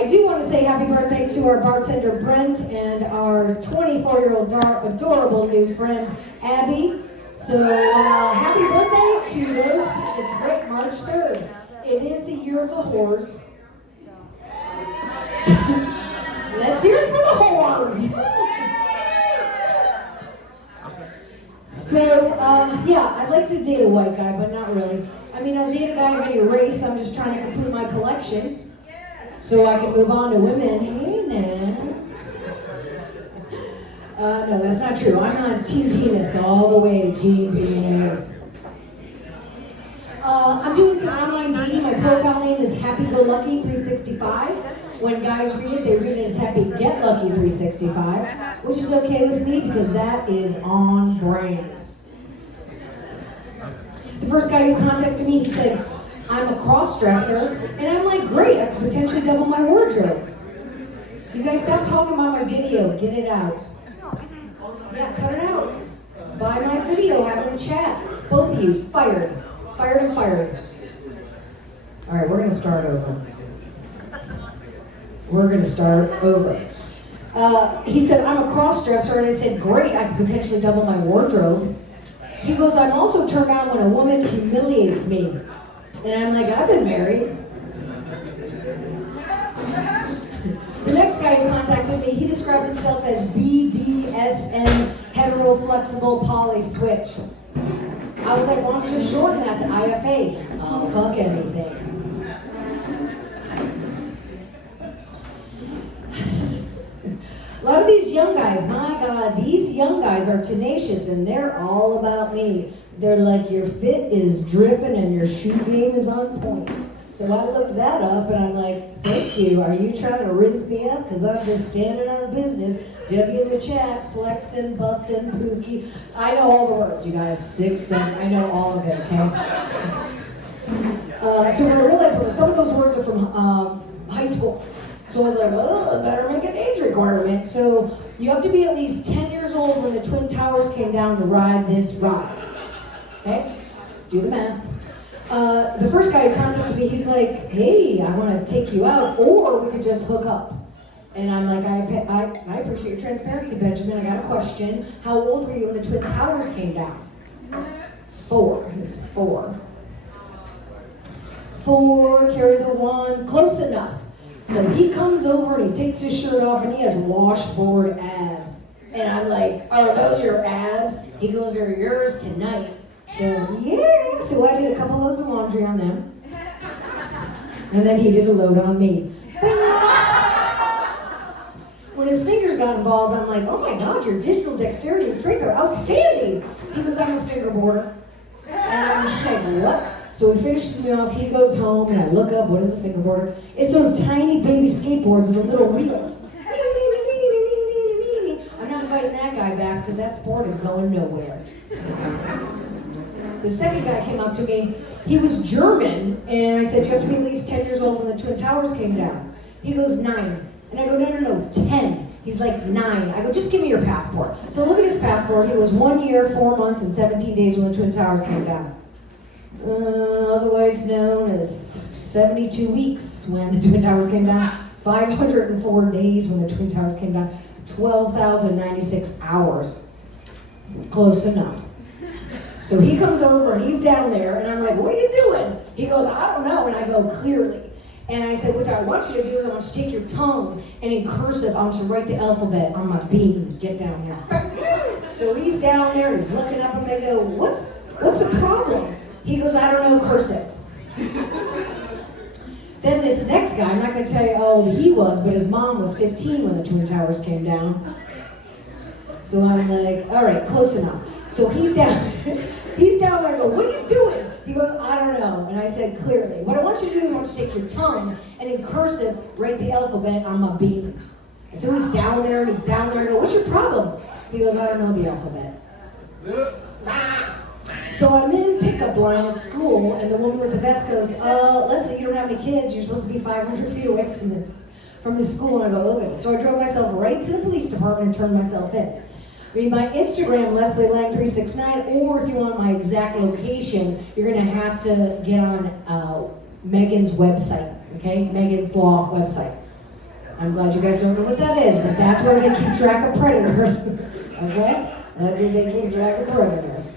I do want to say happy birthday to our bartender Brent and our 24-year-old adorable new friend Abby. So happy birthday to those. It's right, March 3rd. It is the year of the whores. Let's hear it for the whores. So yeah, I'd like to date a white guy, but not really. I mean, I'll date a guy of any race. I'm just trying to complete my collection so I can move on to women. Hey, now. No, that's not true. I'm on Team Penis all the way, Team Penis. I'm doing some online dating. My profile name is Happy Go Lucky 365. When guys read it, they read it as Happy Get Lucky 365, which is okay with me because that is on brand. The first guy who contacted me, he said, I'm a cross-dresser, and I'm like, great, I could potentially double my wardrobe. You guys stop talking about my video, get it out. Yeah, cut it out. Buy my video, have a chat. Both of you, fired. Fired and fired. All right, we're gonna start over. He said, I'm a cross-dresser, and I said, great, I could potentially double my wardrobe. He goes, I'm also turned on when a woman humiliates me. And I'm like, I've been married. The next guy who contacted me, he described himself as BDSM, hetero flexible poly switch. I was like, why don't you just shorten that to IFA? I'll fuck anything. A lot of these young guys, my God, these young guys are tenacious and they're all about me. They're like, your fit is dripping and your shoe game is on point. So I looked that up and I'm like, thank you. Are you trying to rizz me up? Because I'm just standing on business. W in the chat, flexing, bussin', pookie. I know all the words, you guys. 6, 7, I know all of it, okay? So when I realized well, some of those words are from high school. So I was like, oh, I better make an age requirement. So you have to be at least 10 years old when the Twin Towers came down to ride this ride. Okay? Do the math. The first guy who contacted me, he's like, hey, I want to take you out, or we could just hook up. And I'm like, I appreciate your transparency, Benjamin. I got a question. How old were you when the Twin Towers came down? 4. He was 4. 4, carry the 1, close enough. So he comes over and he takes his shirt off and he has washboard abs. And I'm like, are those your abs? He goes, they're yours tonight. So yeah, so I did a couple loads of laundry on them. And then he did a load on me. When his fingers got involved, I'm like, oh my God, your digital dexterity and strength are outstanding. He goes, I'm a fingerboarder. And I'm like, what? So he finishes me off, he goes home, and I look up, what is a fingerboarder? It's those tiny baby skateboards with the little wheels. I'm not inviting that guy back because that sport is going nowhere. The second guy came up to me, he was German, and I said, you have to be at least 10 years old when the Twin Towers came down. He goes, 9. And I go, no, 10. He's like, 9. I go, just give me your passport. So look at his passport. He was 1 year, 4 months, and 17 days when the Twin Towers came down. Otherwise known as 72 weeks when the Twin Towers came down, 504 days when the Twin Towers came down, 12,096 hours. Close enough. So he comes over and he's down there and I'm like, what are you doing? He goes, I don't know. And I go, clearly. And I said, what I want you to do is I want you to take your tongue and in cursive, I want you to write the alphabet on my bean. Get down here. So he's down there, he's looking up and I go, what's the problem? He goes, I don't know cursive. Then this next guy, I'm not going to tell you how old he was, but his mom was 15 when the Twin Towers came down. So I'm like, all right, close enough. So he's down there, I go, what are you doing? He goes, I don't know. And I said, clearly. What I want you to do is I want you to take your tongue and in cursive, write the alphabet on my bean. And so he's down there, I go, what's your problem? He goes, I don't know the alphabet. So I'm in pickup line at school, and the woman with the vest goes, Leslie, you don't have any kids. You're supposed to be 500 feet away from this school. And I go, okay. So I drove myself right to the police department and turned myself in. I mean, my Instagram, Leslie Lang 369, or if you want my exact location, you're going to have to get on Megan's website, okay? Megan's Law website. I'm glad you guys don't know what that is, but that's where they keep track of predators. Okay? That's where they keep track of predators.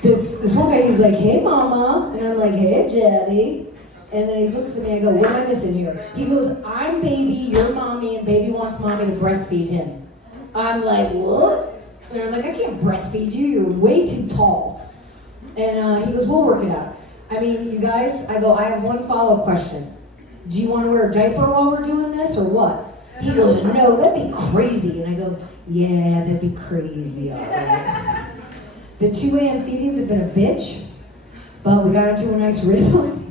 This one guy, he's like, hey, mama. And I'm like, hey, daddy. And then he looks at me and I go, what am I missing here? He goes, I'm baby, you're mommy, and baby wants mommy to breastfeed him. I'm like, what? And I'm like, I can't breastfeed you, you're way too tall. And he goes, we'll work it out. I mean, you guys, I go, I have one follow-up question. Do you want to wear a diaper while we're doing this or what? He goes, no, that'd be crazy. And I go, yeah, that'd be crazy, all right. The 2 a.m. feedings have been a bitch, but we got into a nice rhythm.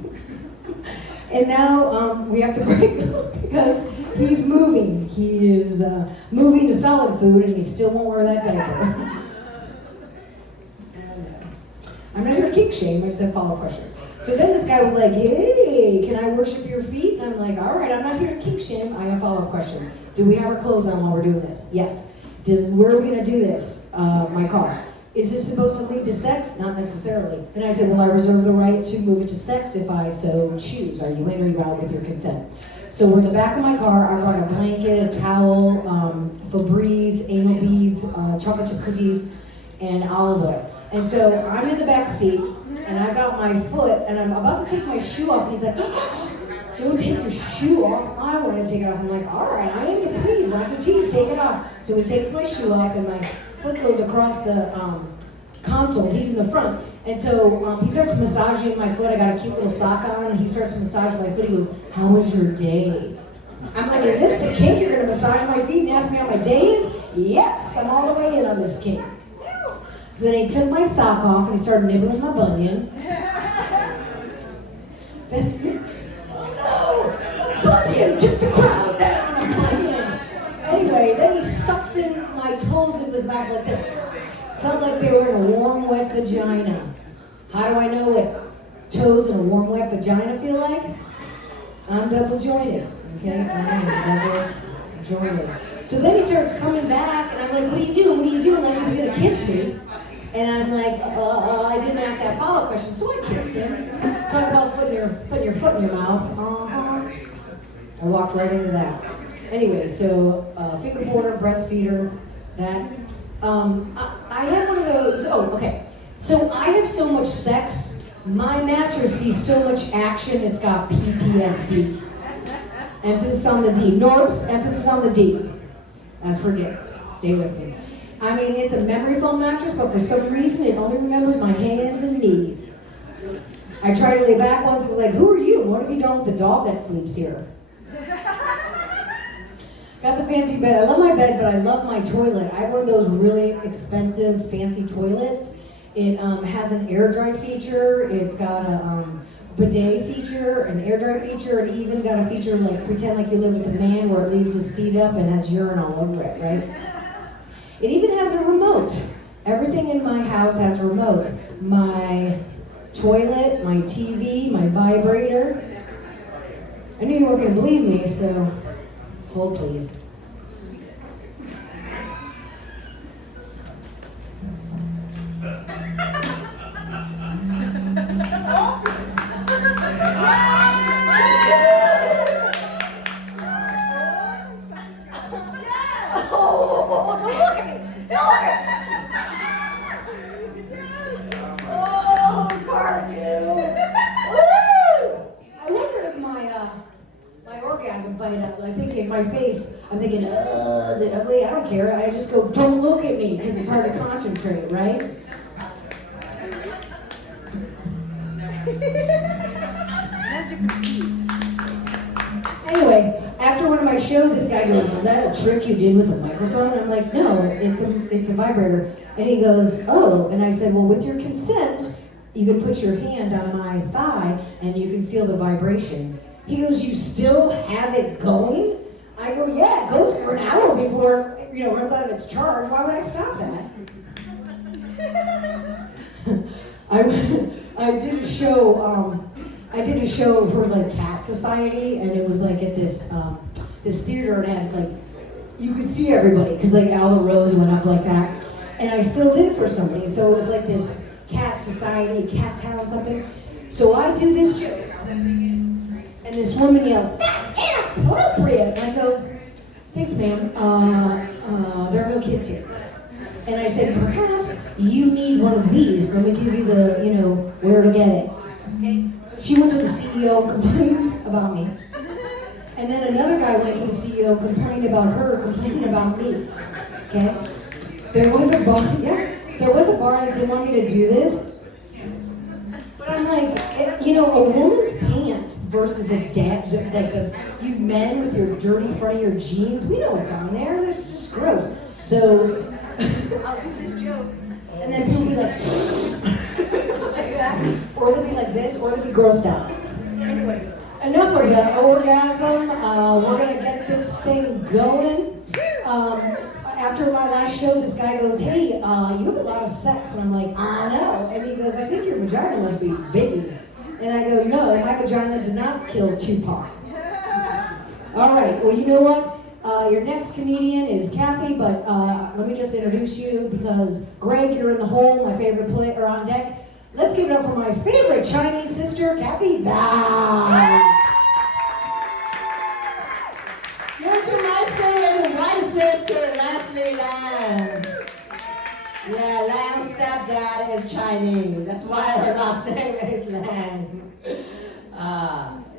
And now we have to break up because he's moving. He is moving to solid food and he still won't wear that diaper. I'm not here to kink shame, I just have follow-up questions. So then this guy was like, hey, can I worship your feet? And I'm like, all right, I'm not here to kink shame, I have follow-up questions. Do we have our clothes on while we're doing this? Yes. Where are we gonna do this? My car. Is this supposed to lead to sex? Not necessarily. And I said, well, I reserve the right to move it to sex if I so choose. Are you in or are you out with your consent? So we're in the back of my car. I brought a blanket, a towel, Febreze, anal beads, chocolate chip cookies, and olive oil. And so I'm in the back seat, and I got my foot, and I'm about to take my shoe off, and he's like, don't take your shoe off. I want to take it off. I'm like, all right, I am to please, not to tease, take it off. So he takes my shoe off, and my foot goes across the console. He's in the front. And so he starts massaging my foot. I got a cute little sock on, and he starts to massage my foot. He goes, how was your day? I'm like, is this the kink? You're going to massage my feet and ask me how my day is? Yes, I'm all the way in on this kink. So then he took my sock off, and he started nibbling my bunion. Oh no, a bunion took the crowd down, a bunion. Anyway, then he sucks in my toes in his mouth like this. Felt like they were in a warm, wet vagina. How do I know what toes in a warm, wet vagina feel like? I'm double jointed, okay? I'm double jointed. So then he starts coming back, and I'm like, what are you doing? What are you doing? Like he was gonna kiss me. And I'm like, I didn't ask that follow-up question, so I kissed him. Talk about putting your foot in your mouth. I walked right into that. Anyway, so fingerboarder, breastfeeder, that. I have one of those. Oh, okay. So I have so much sex. My mattress sees so much action. It's got PTSD. Emphasis on the D. Norbs, emphasis on the D. As for Dick. Stay with me. I mean, it's a memory foam mattress, but for some reason, it only remembers my hands and knees. I tried to lay back once. It was like, who are you? What have you done with the dog that sleeps here? Got the fancy bed. I love my bed, but I love my toilet. I have one of those really expensive, fancy toilets. It has an air dry feature. It's got a bidet feature, an air dry feature, and even got a feature like pretend like you live with a man where it leaves the seat up and has urine all over it, right? It even has a remote. Everything in my house has a remote. My toilet, my TV, my vibrator. I knew you weren't going to believe me, so hold please. I'm thinking, is it ugly? I don't care. I just go, don't look at me, because it's hard to concentrate, right? That's different speeds. Anyway, after one of my shows, this guy goes, was that a trick you did with a microphone? I'm like, no, it's a vibrator. And he goes, oh. And I said, well, with your consent, you can put your hand on my thigh, and you can feel the vibration. He goes, you still have it going? I go, yeah, it goes for an hour before it runs out of its charge. Why would I stop that? I did a show for like Cat Society, and it was like at this theater, and it had like you could see everybody because like all the rows went up like that, and I filled in for somebody, so it was like this Cat Society, Cat Talent something. So I do this joke, and this woman yells, "That's inappropriate!" inappropriate. And I go, thanks, ma'am. There are no kids here. And I said, perhaps you need one of these. Let me give you the, where to get it. She went to the CEO and complained about me. And then another guy went to the CEO and complained about her, complaining about me. Okay? There was a bar that didn't want me to do this. But I'm like, a woman's pants versus a dad, you men with your dirty front of your jeans, we know what's on there. That's just gross. So, I'll do this joke. And then people will be like that. Or they'll be like this, or they'll be grossed out. Anyway, enough of the orgasm. We're going to get this thing going. After my last show, this guy goes, hey, you have a lot of sex. And I'm like, I know. And he goes, I think your vagina must be big. And I go, no, my vagina did not kill Tupac. All right, well, you know what? Your next comedian is Kathy, but let me just introduce you because Greg, you're in the hole, my favorite player on deck. Let's give it up for my favorite Chinese sister, Kathy Zhao. You're to my favorite white sister, Leslie Lam. Yeah, Lam's stepdad is Chinese. That's why her last name is Lam.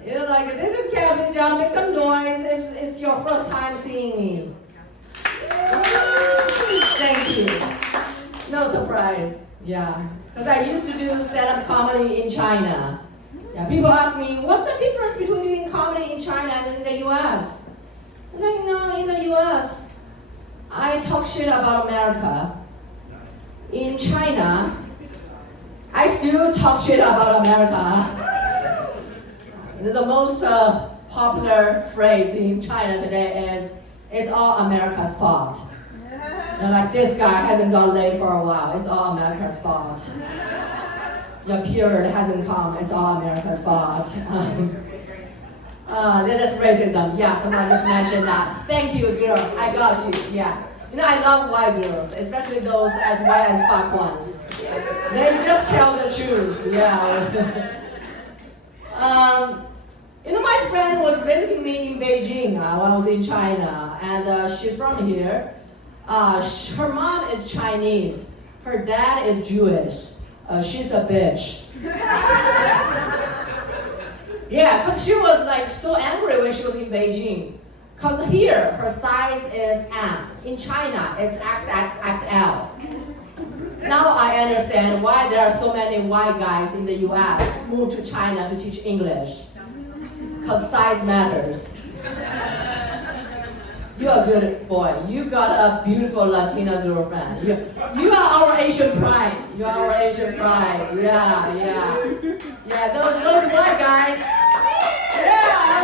This is Kathy Zhao. Make some noise if it's your first time seeing me. Thank you. No surprise. Yeah. Because I used to do stand-up comedy in China. Yeah, people ask me, what's the difference between doing comedy in China and in the US? I think, in the US, I talk shit about America. In China, I still talk shit about America. The most popular phrase in China today is, it's all America's fault. And like, this guy hasn't got laid for a while, it's all America's fault. The period hasn't come, it's all America's fault. That's racism. Yeah, someone just mentioned that. Thank you, girl. I got you. Yeah. I love white girls, especially those as white as fuck ones. They just tell the truth. Yeah. My friend was visiting me in Beijing when I was in China, and she's from here. Her mom is Chinese. Her dad is Jewish. She's a bitch. Yeah, because she was so angry when she was in Beijing. Because here, her size is M. In China, it's XXXL. Now I understand why there are so many white guys in the US move to China to teach English. Because size matters. You're a good boy. You got a beautiful Latina girlfriend. You are our Asian pride. You are our Asian pride. Yeah. Yeah, those white guys.